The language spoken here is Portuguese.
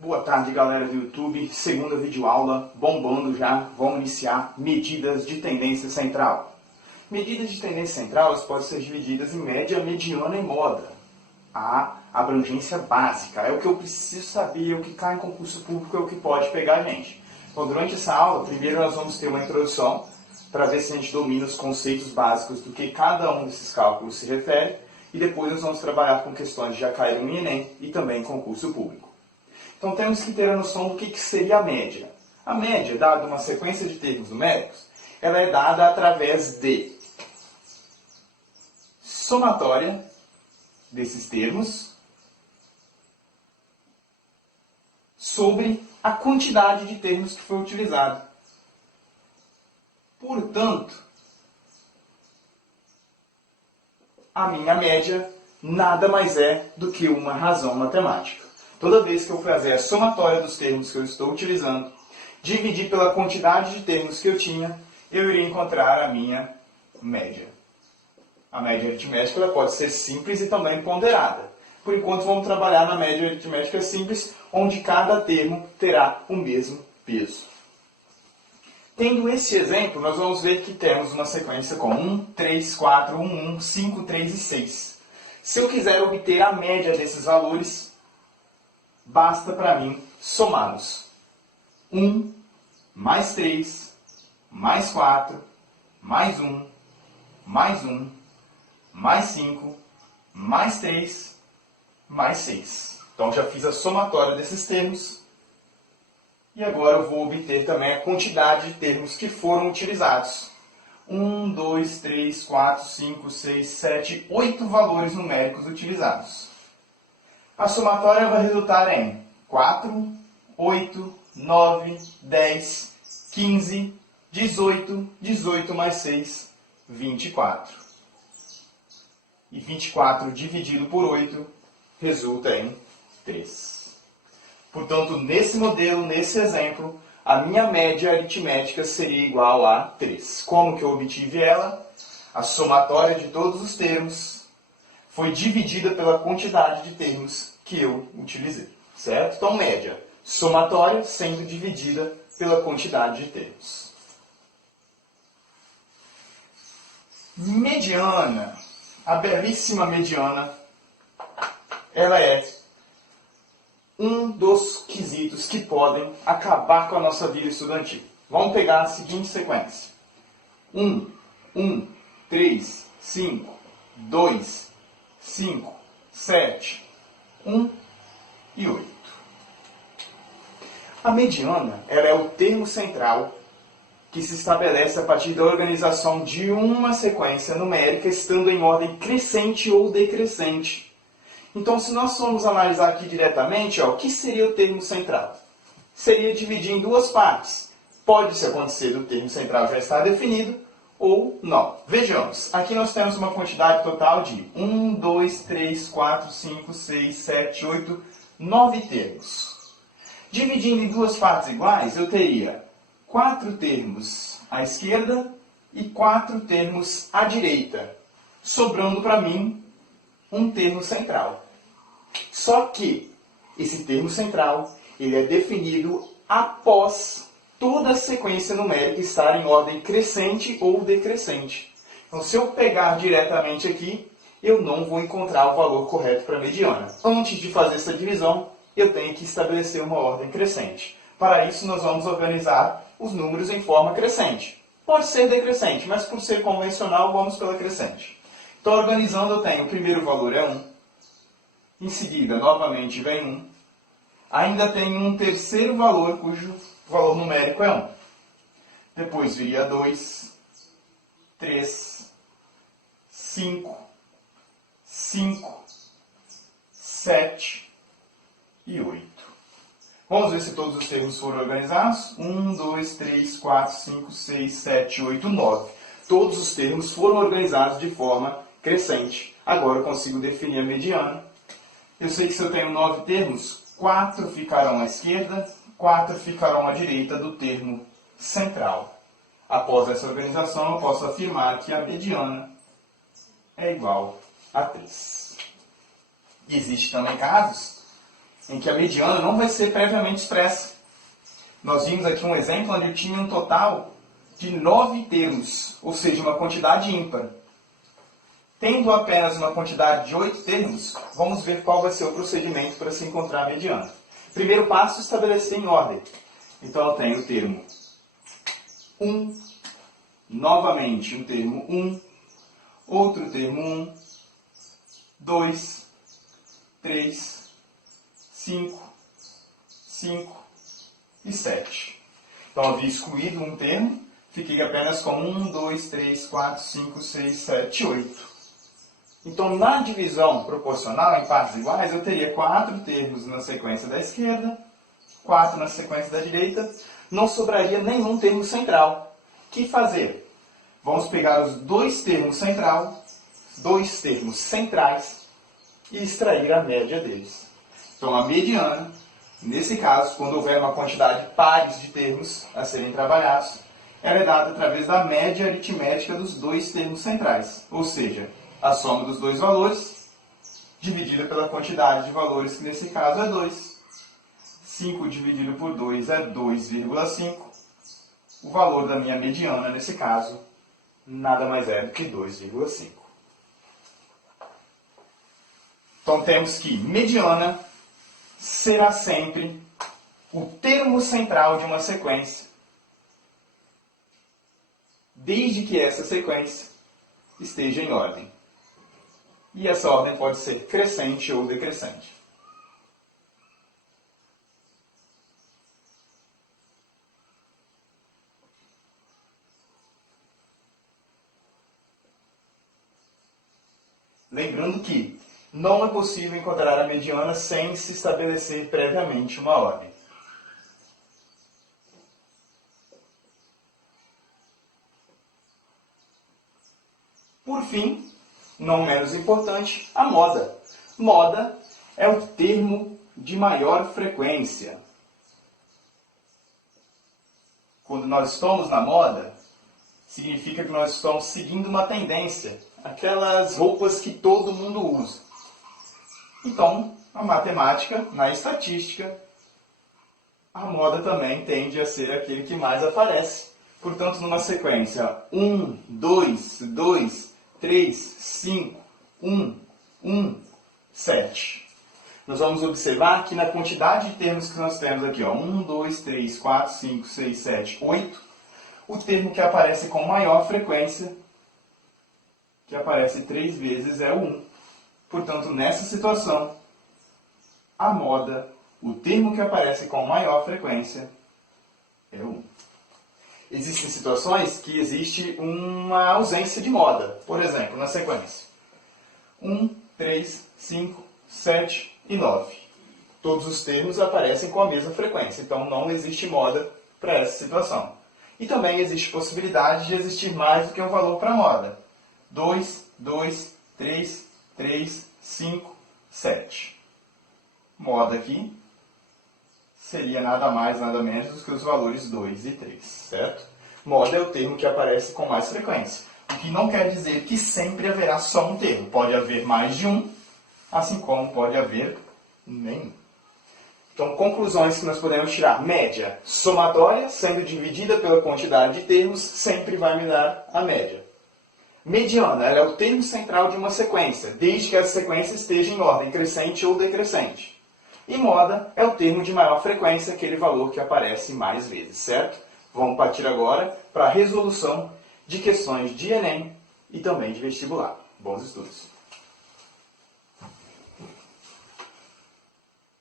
Boa tarde, galera do YouTube. Segunda videoaula, bombando já. Vamos iniciar medidas de tendência central. Medidas de tendência central podem ser divididas em média, mediana e moda. A abrangência básica é o que eu preciso saber, é o que cai em concurso público, é o que pode pegar a gente. Então, durante essa aula, primeiro nós vamos ter uma introdução para ver se a gente domina os conceitos básicos do que cada um desses cálculos se refere. E depois nós vamos trabalhar com questões que já caíram em Enem e também em concurso público. Então temos que ter a noção do que seria a média. A média, dada uma sequência de termos numéricos, ela é dada através de somatória desses termos sobre a quantidade de termos que foi utilizado. Portanto, a minha média nada mais é do que uma razão matemática. Toda vez que eu fazer a somatória dos termos que eu estou utilizando, dividir pela quantidade de termos que eu tinha, eu irei encontrar a minha média. A média aritmética ela pode ser simples e também ponderada. Por enquanto vamos trabalhar na média aritmética simples, onde cada termo terá o mesmo peso. Tendo esse exemplo, nós vamos ver que temos uma sequência com 1, 3, 4, 1, 1, 5, 3 e 6. Se eu quiser obter a média desses valores, basta para mim somá-los. 1 mais 3, mais 4, mais 1, mais 1, mais 5, mais 3, mais 6. Então já fiz a somatória desses termos. E agora eu vou obter também a quantidade de termos que foram utilizados. 1, 2, 3, 4, 5, 6, 7, 8 valores numéricos utilizados. A somatória vai resultar em 4, 8, 9, 10, 15, 18, 18 mais 6, 24. E 24 dividido por 8 resulta em 3. Portanto, nesse modelo, nesse exemplo, a minha média aritmética seria igual a 3. Como que eu obtive ela? A somatória de todos os termos foi dividida pela quantidade de termos que eu utilizei. Certo? Então, média, somatória sendo dividida pela quantidade de termos. Mediana. A belíssima mediana, ela é um dos quesitos que podem acabar com a nossa vida estudantil. Vamos pegar a seguinte sequência. 1, 1, 3, 5, 2, 5, 7, 1 e 8. A mediana ela é o termo central que se estabelece a partir da organização de uma sequência numérica estando em ordem crescente ou decrescente. Então, se nós formos analisar aqui diretamente, o que seria o termo central? Seria dividir em duas partes. Pode-se acontecer do termo central já estar definido ou não. Vejamos, aqui nós temos uma quantidade total de 1, 2, 3, 4, 5, 6, 7, 8, 9 termos. Dividindo em duas partes iguais, eu teria 4 termos à esquerda e 4 termos à direita, sobrando para mim um termo central. Só que esse termo central ele é definido após toda a sequência numérica estar em ordem crescente ou decrescente. Então, se eu pegar diretamente aqui, eu não vou encontrar o valor correto para a mediana. Antes de fazer essa divisão, eu tenho que estabelecer uma ordem crescente. Para isso, nós vamos organizar os números em forma crescente. Pode ser decrescente, mas por ser convencional, vamos pela crescente. Então, organizando, eu tenho o primeiro valor é 1. Em seguida, novamente, vem 1. Ainda tem um terceiro valor, cujo valor numérico é 1. Depois viria 2, 3, 5, 5, 7 e 8. Vamos ver se todos os termos foram organizados. 1, 2, 3, 4, 5, 6, 7, 8, 9. Todos os termos foram organizados de forma crescente. Agora eu consigo definir a mediana. Eu sei que se eu tenho 9 termos, 4 ficarão à esquerda, 4 ficarão à direita do termo central. Após essa organização, eu posso afirmar que a mediana é igual a 3. Existem também casos em que a mediana não vai ser previamente expressa. Nós vimos aqui um exemplo onde eu tinha um total de 9 termos, ou seja, uma quantidade ímpar. Tendo apenas uma quantidade de 8 termos, vamos ver qual vai ser o procedimento para se encontrar a mediana. Primeiro passo, estabelecer em ordem. Então eu tenho o termo 1, novamente um termo 1, outro termo 1, 2, 3, 5, 5 e 7. Então havia excluído um termo, fiquei apenas com 1, 2, 3, 4, 5, 6, 7, 8. Então, na divisão proporcional em partes iguais, eu teria 4 termos na sequência da esquerda, 4 na sequência da direita, não sobraria nenhum termo central. O que fazer? Vamos pegar os dois termos centrais e extrair a média deles. Então, a mediana, nesse caso, quando houver uma quantidade pares de termos a serem trabalhados, ela é dada através da média aritmética dos dois termos centrais, ou seja, a soma dos dois valores, dividida pela quantidade de valores, que nesse caso é 2. 5 dividido por 2 é 2,5. O valor da minha mediana, nesse caso, nada mais é do que 2,5. Então temos que mediana será sempre o termo central de uma sequência, desde que essa sequência esteja em ordem. E essa ordem pode ser crescente ou decrescente. Lembrando que não é possível encontrar a mediana sem se estabelecer previamente uma ordem. Por fim, não menos importante, a moda. Moda é o termo de maior frequência. Quando nós estamos na moda, significa que nós estamos seguindo uma tendência, aquelas roupas que todo mundo usa. Então, na matemática, na estatística, a moda também tende a ser aquele que mais aparece. Portanto, numa sequência 1, 2, 2, 3, 5, 1, 1, 7. Nós vamos observar que na quantidade de termos que nós temos aqui, 1, 2, 3, 4, 5, 6, 7, 8, o termo que aparece com maior frequência, que aparece 3 vezes, é o 1. Portanto, nessa situação, a moda, o termo que aparece com maior frequência, é o 1. Existem situações que existe uma ausência de moda. Por exemplo, na sequência 1, 3, 5, 7 e 9. Todos os termos aparecem com a mesma frequência, então não existe moda para essa situação. E também existe possibilidade de existir mais do que um valor para moda. 2, 2, 3, 3, 5, 7. Moda aqui seria nada mais, nada menos do que os valores 2 e 3, certo? Moda é o termo que aparece com mais frequência. O que não quer dizer que sempre haverá só um termo. Pode haver mais de um, assim como pode haver nenhum. Então, conclusões que nós podemos tirar. Média somatória, sendo dividida pela quantidade de termos, sempre vai me dar a média. Mediana, ela é o termo central de uma sequência, desde que essa sequência esteja em ordem crescente ou decrescente. E moda é o termo de maior frequência, aquele valor que aparece mais vezes, certo? Vamos partir agora para a resolução de questões de Enem e também de vestibular. Bons estudos!